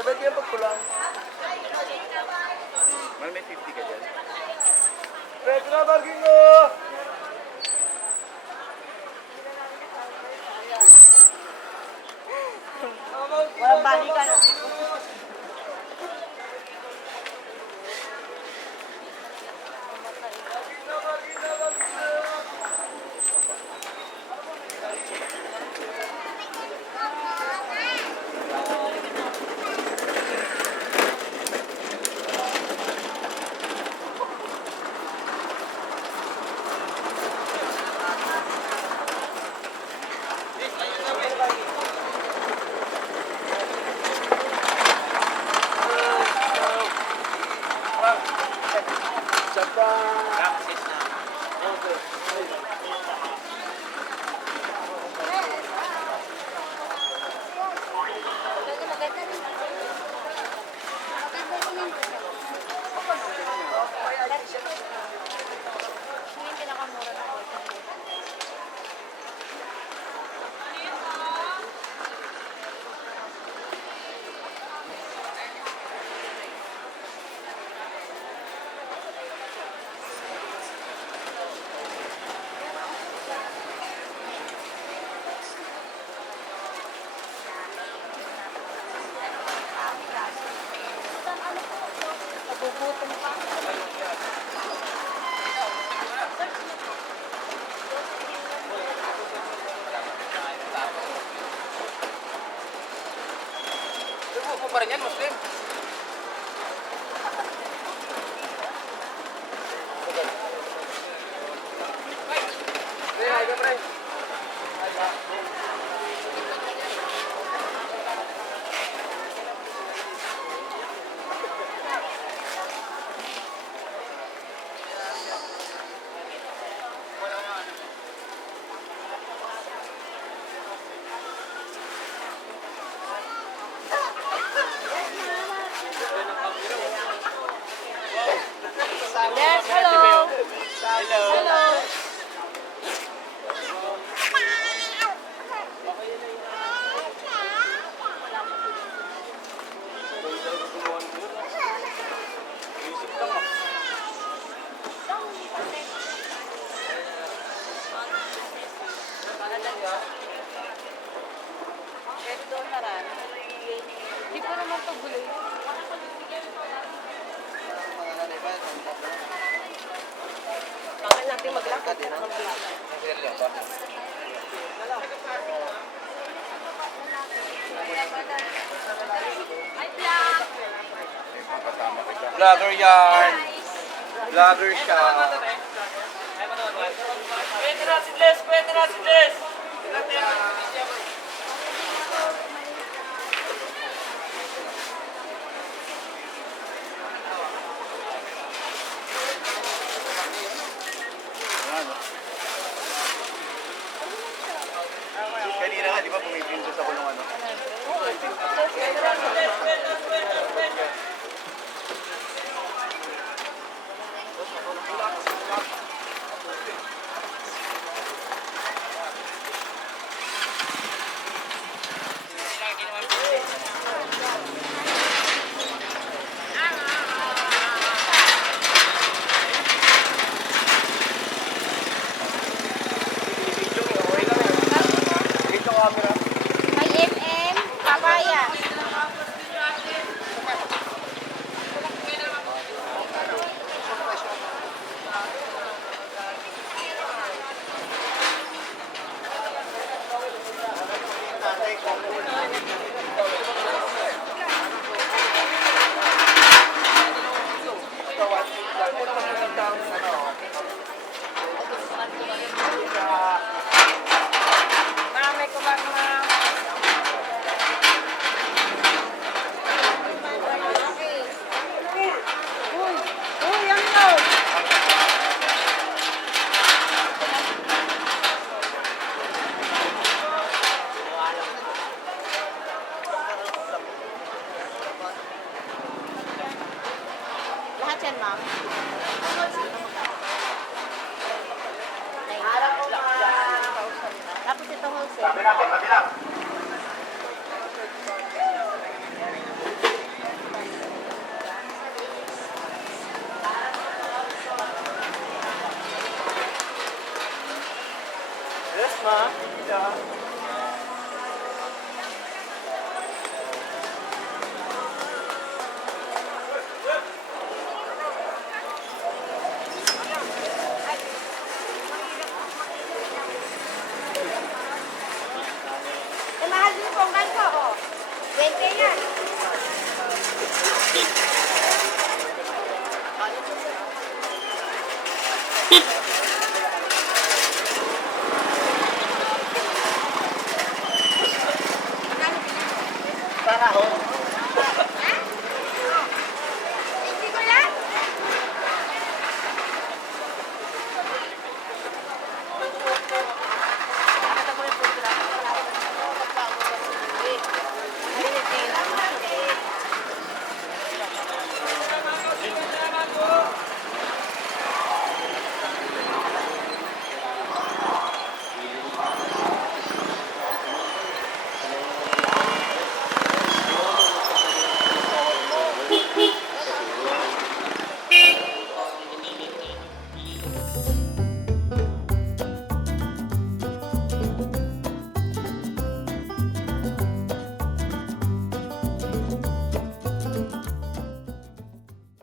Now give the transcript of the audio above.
Sabay kaya pagkulang. Mal may 50 ka dyan. Pwede na parking mo! Walang balikan. Isa pa. Practice na. Nagugutom pa. Subo mo pa rin yan, Muslim. Pre, hi ka pre. Yes, hello. Hello. Pwede doon marami. Hindi ko naman ito guloy. Bakit natin maglakad din ang plaza? Seryo ba? Vlogger yan. Vlogger siya. Pwede na si Les! Pwede na si Les! Kanina nga, di ba pumipinto sa kulong ano? May MM, papaya. Marami ko ba mga... Uy, yan yun! Lahat yan, ma'am. Tapos ito wholesale.